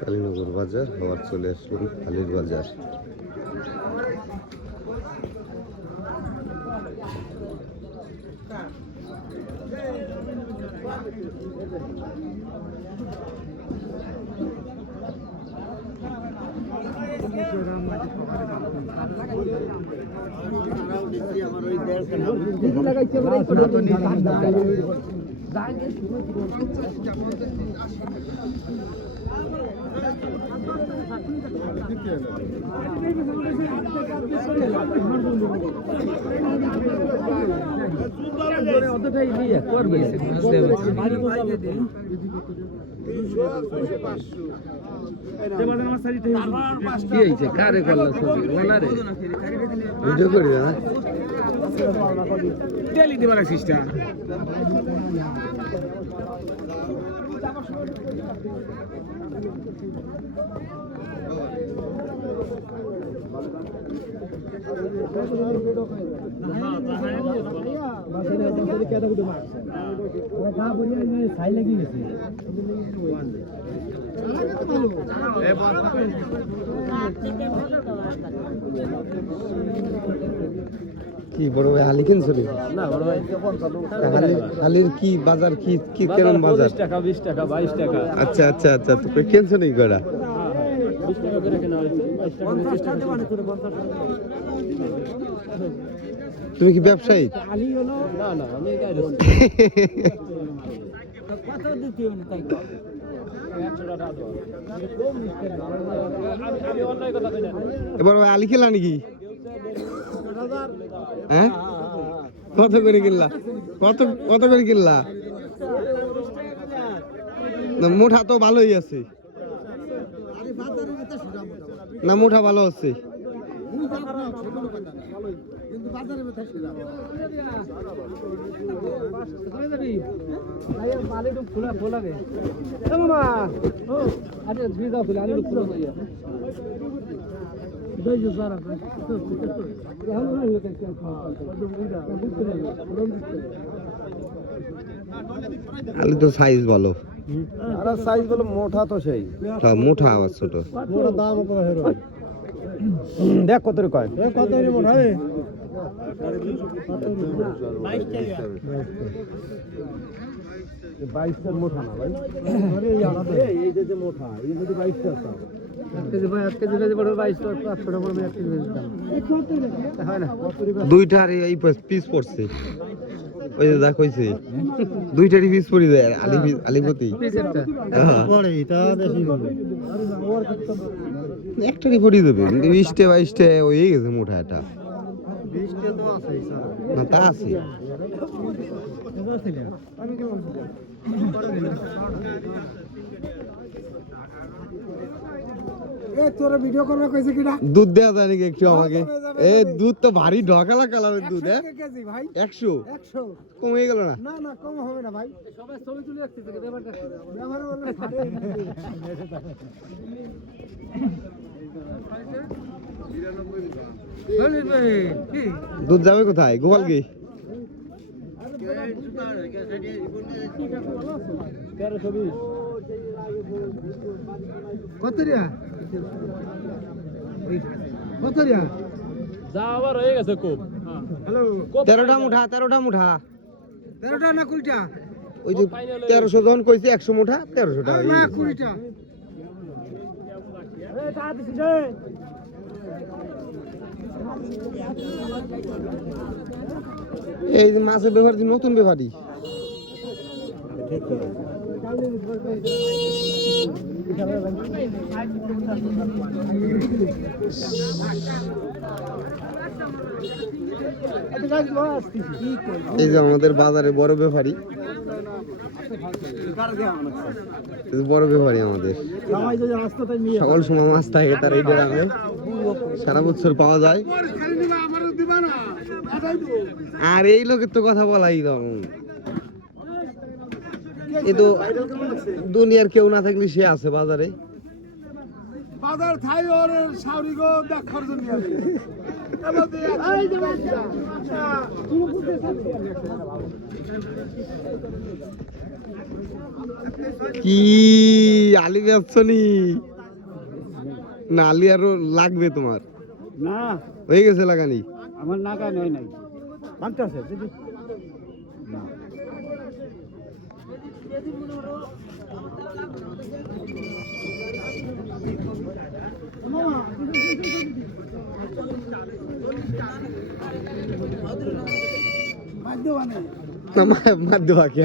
কালীনগর বাজার আবার চলে আসলাম হালির বাজার। কি বড় ভাই হালি কিনছো না? বড় ভাই হালির কি বাজার, কি কি কেমন বাজার? 20 টাকা 20 টাকা 22 টাকা। আচ্ছা আচ্ছা আচ্ছা, তো কিনছো নাকি গড়া? 20 টাকা করে কেনা হয়েছে। 50 টাকা মানে তোর 50 টাকা। তুমি কি ব্যবসায়ী? হালি হলো না না, আমি গাড়ি কত দিতে হবে তাই তো 100 টাকা দাও। আমি অন্যায় কথা কই না। এবার ভাই আলি খেলা নাকি? হ্যাঁ, কত করে কিনলা? কত কত করে কিনলা? না মুঠা তো ভালোই আছে না, মুঠা ভালো আছে। আলু তো সাইজ ভালো, সাইজ ভালো, মোটা তো সেই মোটা আবার ছোট। দাম দেখ কত কয়, কত মোটা রে? 22 মোটা না ভাই, এই যে মোটা এই যদি 22 টাকা দুইটার এই পিস পড়ছে, ওই যে দেখো দুইটারই পিস পড়ে যায় আলিপতি, একটারই পড়ে দেবে। 20টা 22টা হয়ে গেছে মোটা, এটা না তা আছে। দুধ দেওয়া যায় নাকি একটু আমাকে? এই দুধ তো ভারী ঢকালা কালারের দুধ। 100 কমে গেল না? না না কম হবে না ভাই, সবাই ছবি তুলে রাখতেছে ব্যাপারটা। দুধ যাবে কোথায়? গোপাল কি কত রিয়া? কত রিয়া? যা আবার হয়ে গেছে খুব। হ্যালো 13টা মুঠা, 13টা মুঠা, 13টা না 20টা? ওই যে 1300 জন কইছে, 100 মুঠা 1300 টাকা না 20টা। এই তা দিছি রে, এই যে মাছের ব্যাপার নতুন ব্যাপারই। এই যে আমাদের বাজারে বড় ব্যাপারী, বড় ব্যাপারী আমাদের সকল সময় মাছ থাকে তার এই গ্রামে, সারা বছর পাওয়া যায়। আর এই লোকের তো কথা বলাই রকম, এ তো দুনিয়ার কেউ না থাকলে সে আছে বাজারে। বাজার থাই ওর সাউরি গো দেখার জন্য কি আলি বেচছনি? না আলি আরো লাগবে তোমার? না হয়ে গেছে লাগানি? আমার নাগা নয় নাই বানতে আছে না মাধ্যমা কে